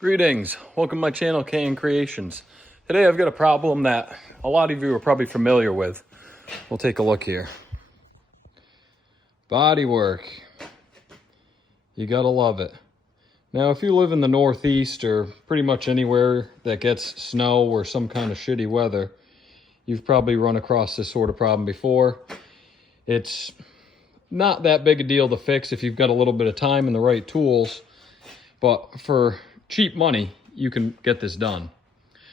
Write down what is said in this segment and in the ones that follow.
Greetings, welcome to my channel, KN Creations. Today I've got a problem that a lot of you are probably familiar with. We'll take a look here. Bodywork. You gotta love it. Now if you live in the Northeast or pretty much anywhere that gets snow or some kind of shitty weather, you've probably run across this sort of problem before. It's not that big a deal to fix if you've got a little bit of time and the right tools, but for cheap money, you can get this done.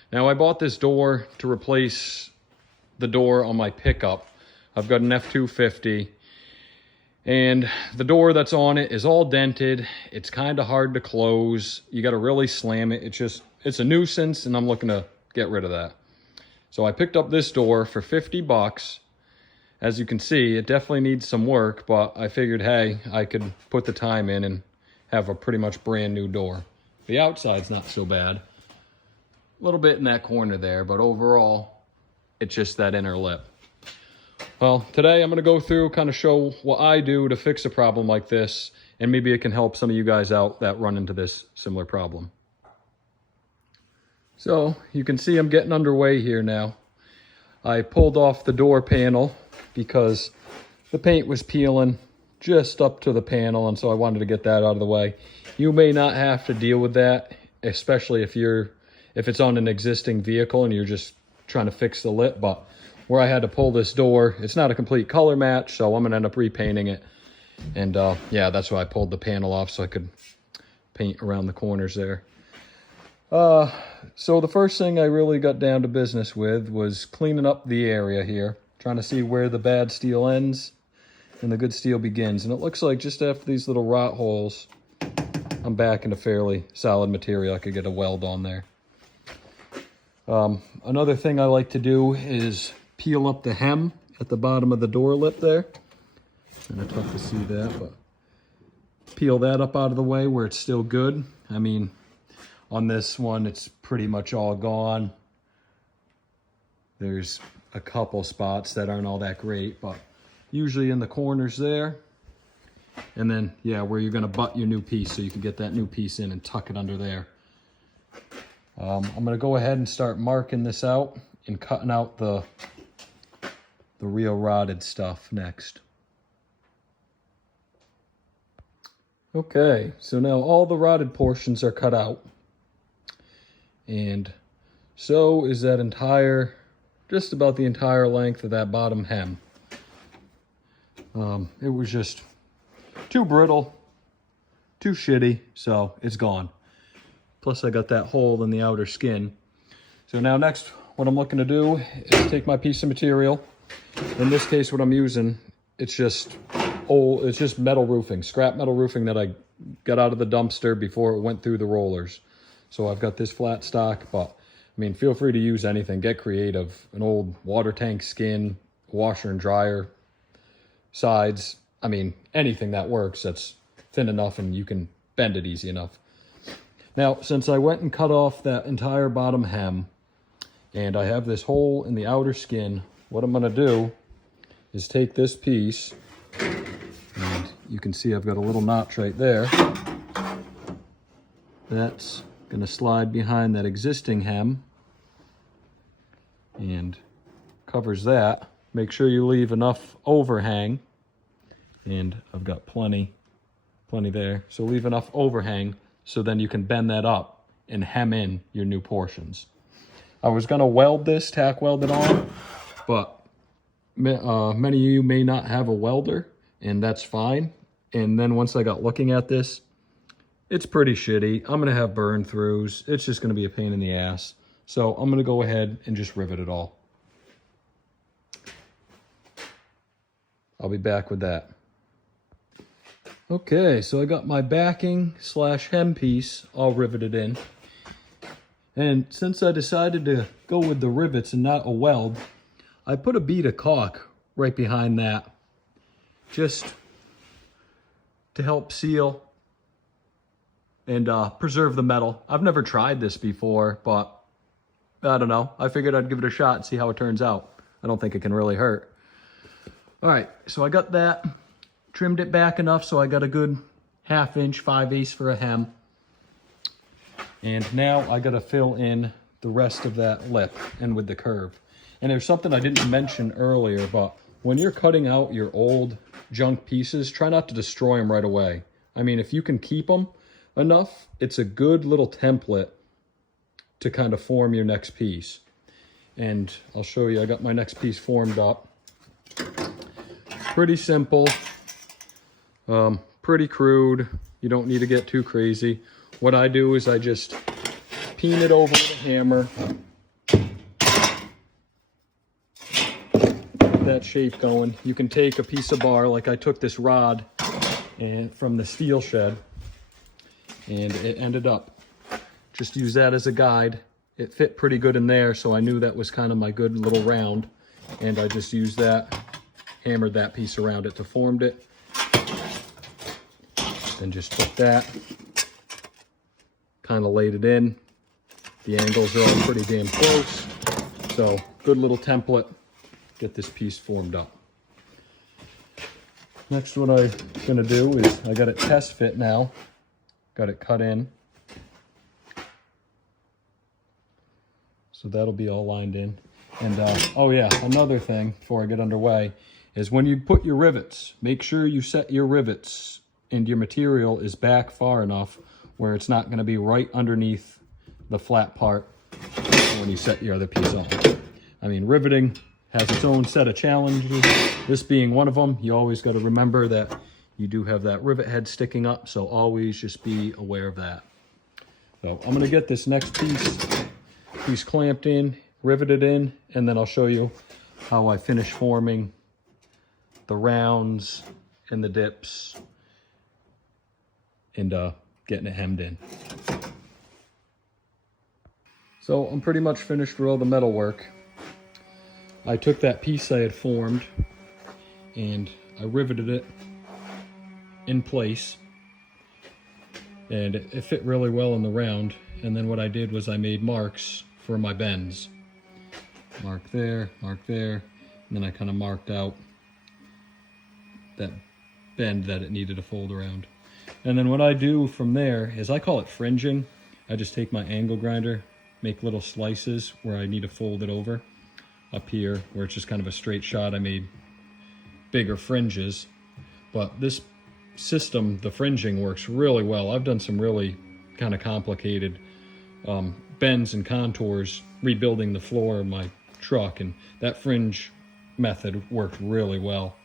Now, I bought this door to replace the door on my pickup. I've got an F-250, and the door that's on it is all dented. It's kind of hard to close. You got to really slam it. It's a nuisance, and I'm looking to get rid of that. So I picked up this door for 50 bucks. As you can see, it definitely needs some work, but I figured, hey, I could put the time in and have a pretty much brand new door. The outside's not so bad. A little bit in that corner there, but overall, it's just that inner lip. Well, today I'm going to go through, kind of show what I do to fix a problem like this, and maybe it can help some of you guys out that run into this similar problem. So, you can see I'm getting underway here now. I pulled off the door panel because the paint was peeling just up to the panel, and so I wanted to get that out of the way. You may not have to deal with that, especially if it's on an existing vehicle and you're just trying to fix the lip, but where I had to pull this door, it's not a complete color match, so I'm gonna end up repainting it. And yeah, that's why I pulled the panel off so I could paint around the corners there. So the first thing I really got down to business with was cleaning up the area here, trying to see where the bad steel ends and the good steel begins. And it looks like just after these little rot holes, I'm back into fairly solid material. I could get a weld on there. Another thing I like to do is peel up the hem at the bottom of the door lip there. Kind of tough to see that, but peel that up out of the way where it's still good. I mean, on this one, it's pretty much all gone. There's a couple spots that aren't all that great, but usually in the corners there. And then, yeah, where you're gonna butt your new piece so you can get that new piece in and tuck it under there. I'm gonna go ahead and start marking this out and cutting out the real rotted stuff next. Okay, so now all the rotted portions are cut out. And so is that just about the entire length of that bottom hem. It was just too brittle, too shitty, so it's gone. Plus I got that hole in the outer skin. So now next, what I'm looking to do is take my piece of material. In this case, what I'm using, it's just metal roofing, scrap metal roofing that I got out of the dumpster before it went through the rollers. So I've got this flat stock, but I mean, feel free to use anything, get creative. An old water tank skin, washer and dryer, sides, I mean, anything that works that's thin enough and you can bend it easy enough. Now, since I went and cut off that entire bottom hem and I have this hole in the outer skin, what I'm gonna do is take this piece, and you can see I've got a little notch right there. That's gonna slide behind that existing hem and covers that. Make sure you leave enough overhang, and I've got plenty there. So leave enough overhang so then you can bend that up and hem in your new portions. I was gonna weld this, tack weld it on, but many of you may not have a welder, and that's fine. And then once I got looking at this, it's pretty shitty. I'm gonna have burn throughs. It's just gonna be a pain in the ass. So I'm gonna go ahead and just rivet it all. I'll be back with that. Okay, so I got my backing / hem piece all riveted in. And since I decided to go with the rivets and not a weld, I put a bead of caulk right behind that, just to help seal and preserve the metal. I've never tried this before, but I don't know. I figured I'd give it a shot and see how it turns out. I don't think it can really hurt. All right, so I got that, trimmed it back enough so I got a good 1/2 inch, 5/8 for a hem. And now I gotta fill in the rest of that lip and with the curve. And there's something I didn't mention earlier, but when you're cutting out your old junk pieces, try not to destroy them right away. I mean, if you can keep them enough, it's a good little template to kind of form your next piece. And I'll show you, I got my next piece formed up. Pretty simple, pretty crude. You don't need to get too crazy. What I do is I just peen it over with a hammer. Get that shape going. You can take a piece of bar, like I took this rod and from the steel shed, and it ended up, just use that as a guide. It fit pretty good in there, so I knew that was kind of my good little round, and I just used that, hammered that piece around it to form it, and just took that, kind of laid it in. The angles are all pretty damn close, so good little template. Get this piece formed up. Next, what I'm gonna do is, I got it test fit now, got it cut in. So that'll be all lined in. And oh yeah, another thing before I get underway is when you put your rivets, make sure you set your rivets and your material is back far enough where it's not gonna be right underneath the flat part when you set your other piece on. I mean, riveting has its own set of challenges. This being one of them, you always gotta remember that you do have that rivet head sticking up, so always just be aware of that. So I'm gonna get this next piece clamped in, riveted in, and then I'll show you how I finish forming the rounds and the dips and getting it hemmed in. So I'm pretty much finished with all the metal work. I took that piece I had formed and I riveted it in place, and it fit really well in the round. And then what I did was I made marks for my bends. Mark there, and then I kind of marked out that bend that it needed to fold around. And then what I do from there is, I call it fringing. I just take my angle grinder, make little slices where I need to fold it over. Up here, where it's just kind of a straight shot, I made bigger fringes. But this system, the fringing, works really well. I've done some really kind of complicated bends and contours rebuilding the floor of my truck, and that fringe method worked really well.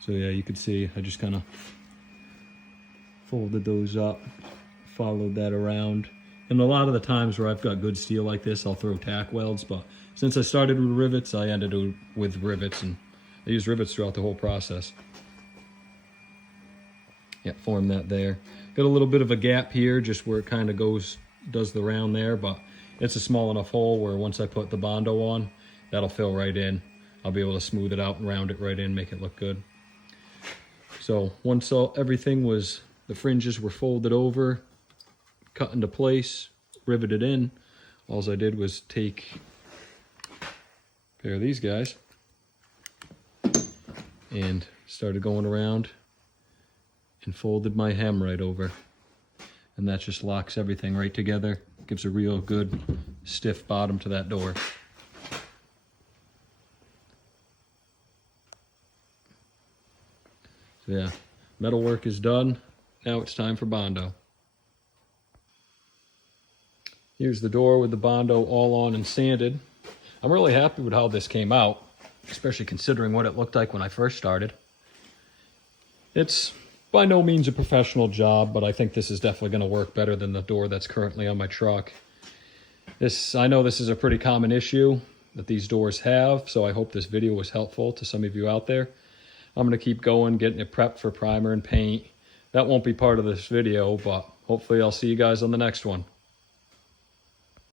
So yeah, you can see I just kind of folded those up, followed that around. And a lot of the times where I've got good steel like this, I'll throw tack welds, but since I started with rivets, I ended with rivets, and I used rivets throughout the whole process. Yeah, form that there. Got a little bit of a gap here, just where it kind of does the round there, but it's a small enough hole where once I put the Bondo on, that'll fill right in. I'll be able to smooth it out and round it right in, make it look good. So once everything was, the fringes were folded over, cut into place, riveted in, all I did was take a pair of these guys and started going around and folded my hem right over. And that just locks everything right together, gives a real good stiff bottom to that door. So yeah, metal work is done. Now it's time for Bondo. Here's the door with the Bondo all on and sanded. I'm really happy with how this came out, especially considering what it looked like when I first started. It's by no means a professional job, but I think this is definitely going to work better than the door that's currently on my truck. I know this is a pretty common issue that these doors have, so I hope this video was helpful to some of you out there. I'm going to keep going, getting it prepped for primer and paint. That won't be part of this video, but hopefully I'll see you guys on the next one.